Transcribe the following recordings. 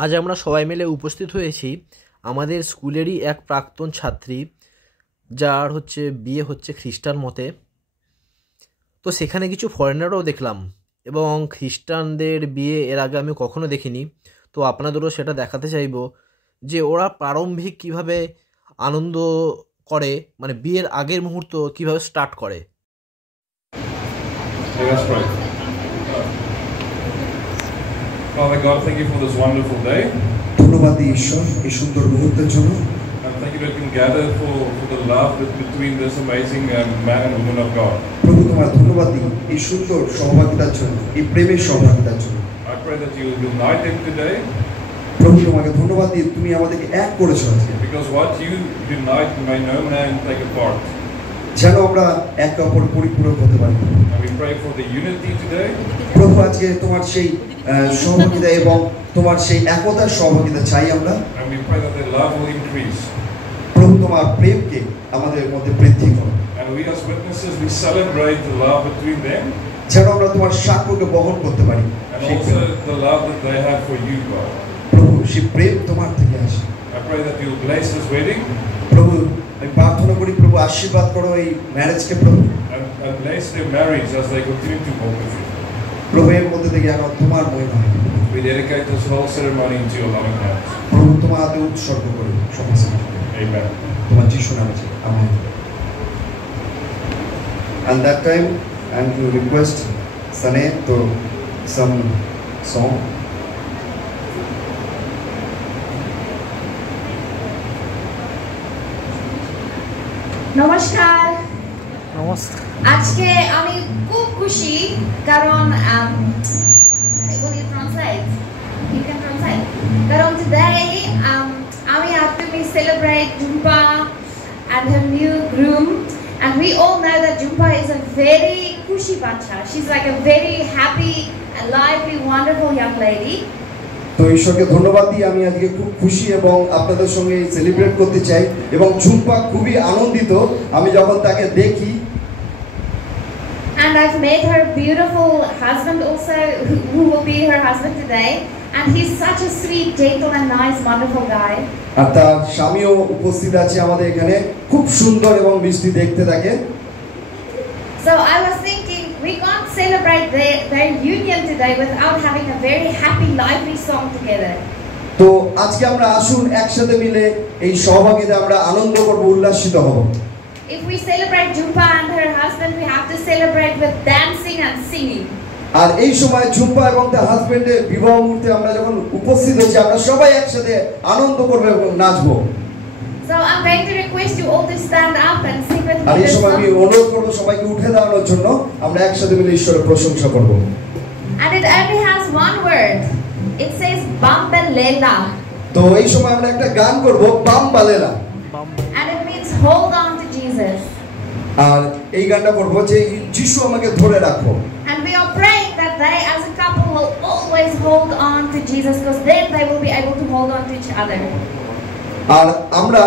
আজ আমরা সবাই মিলে উপস্থিত হয়েছি আমাদের স্কুলেরই এক প্রাক্তন ছাত্রী, যার বিয়ে হচ্ছে খ্রিস্টান মতে। তো সেখানে কিছু ফরেনারও দেখলাম এবং খ্রিস্টানদের বিয়ে এর আগে আমি কখনো দেখিনি। তো আপনাদেরও সেটা দেখাতে চাইব যে ওরা প্রারম্ভিক কিভাবে আনন্দ করে, মানে বিয়ের আগের মুহূর্ত কিভাবে স্টার্ট করে। Father God, thank you for this wonderful day. ধন্যবাদ ঈশ্বর এই সুন্দর মুহূর্তের জন্য। And thank you that we can gather for the love between this amazing man and woman of God. প্রভু তোমার ধন্যবাদ দিই এই সুন্দর সহভাগিতার জন্য, এই প্রেমের সহভাগিতার জন্য। I pray that you will unite them today. প্রভু তোমাকে ধন্যবাদ দিই তুমি আমাদেরকে এক করেছো আজকে। Because what you unite may no man take apart. যেন আমরা একে অপর পরিপূরক হতে পারি। And we pray for the unity today. প্রভু আজকে তোমার সেই সহভাগিতা এবং তোমার সেই একতার সহভাগিতা চাই আমরা। And we pray that their love will increase. প্রভু তোমার প্রেমকে আমাদের মধ্যে বৃদ্ধি করো। And we as witnesses we celebrate the love between them. যেন আমরা তোমার সাক্ষ্যকে বহন করতে পারি। And also the love that they have for you, God. প্রভু সেই প্রেম তোমার থেকে আসে। I pray that you will bless this wedding. প্রভু আমি প্রার্থনা করি প্রভু আশীর্বাদ করো এই ম্যারেজকে প্রভু। And bless their marriage as they continue to walk with you. প্রভু এর মধ্যে থেকে যেন তোমার মহিমা হয়। We dedicate this whole ceremony into your loving hands. প্রভু তোমার হাতে উৎসর্গ করি সমস্ত। Amen. তোমার যিশুর নামে amen. And that time and to request Sane to some song. নমস্কার। নমস্কার। আজকে আমি খুব খুশি কারণ কারণ today আমি have to celebrate Jhumpa and her new groom, and we all know that Jhumpa is a very খুশি বাচ্চা. She's like a very happy and lively wonderful young lady. তো ঈশ্বরকে ধন্যবাদ দিই আমি আজকে খুব খুশি এবং আপনাদের সঙ্গে সেলিব্রেট করতে চাই এবং ঝুম্পা খুবই আনন্দিত আমি যখন তাকে দেখি। And I've met her beautiful husband also, who will be her husband today, and he's such a sweet, gentle and nice, wonderful guy. আর তার স্বামীও উপস্থিত আছে আমাদের এখানে, খুব সুন্দর এবং মিষ্টি দেখতে থাকে। So I was thinking we can't celebrate their union today without having a very happy, lively song together. তো আজকে আমরা আসুন একসাথে মিলে এই সহভাগিতা আমরা আনন্দ করব, উল্লাসিত হব। If we celebrate Jhumpa and her husband, we have to celebrate with dancing and singing. আর এই সময় ঝুম্পা এবং তার হাজবেন্ডের বিবাহ মুহূর্তে আমরা যখন উপস্থিত হচ্ছি আমরা সবাই একসাথে আনন্দ করব এবং নাচব। So I'm going to request you all to stand up and sing with me. আর এই সময় আমি অনুরোধ করব সবাইকে উঠে দাঁড়ানোর জন্য, আমরা একসাথে মিলে ঈশ্বরের প্রশংসা করব। And it only has one word. It says Bambalela. তো এই সময় আমরা একটা গান করব বামবালেলা। And it means hold on to Jesus. আর এই গানটা করব যে যিশু আমাকে ধরে রাখো। And we are praying that they as a couple will always hold on to Jesus, because then they will be able to hold on to each other. আর আমরা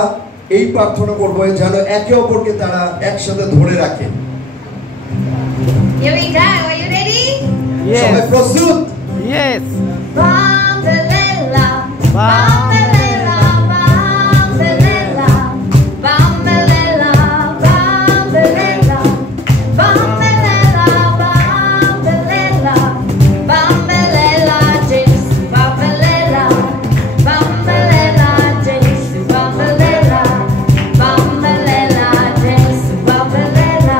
এই প্রার্থনা করব যেন একে অপরকে তারা একসাথে ধরে রাখে। Here we go. Are you ready? সবাই প্রস্তুত? Yes. Bambalela, bambalela, bambalela, bambalela, bambalela, bambalela, bambalela, bambalela, Jesus, bambalela, bambalela, Jesus, bambalela, bambalela, Jesus, bambalela,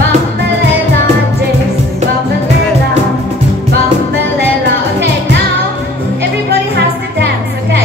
bambalela, Jesus, bambalela, bambalela. Okay, now everybody has to dance, okay?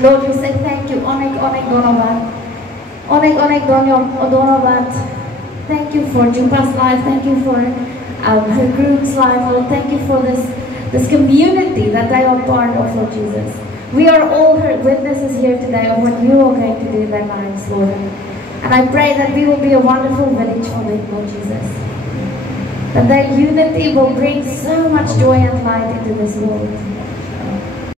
Lord, we say thank you. Onek onek dhonobad. Onek onek dhonobad. Thank you for Jumpa's life. Thank you for her group's life. Lord, thank you for this community that they are part of, Lord Jesus. We are all her witnesses here today of what you are going to do in their lives, Lord. And I pray that we will be a wonderful village for them, Lord Jesus. That their unity will bring so much joy and light into this world.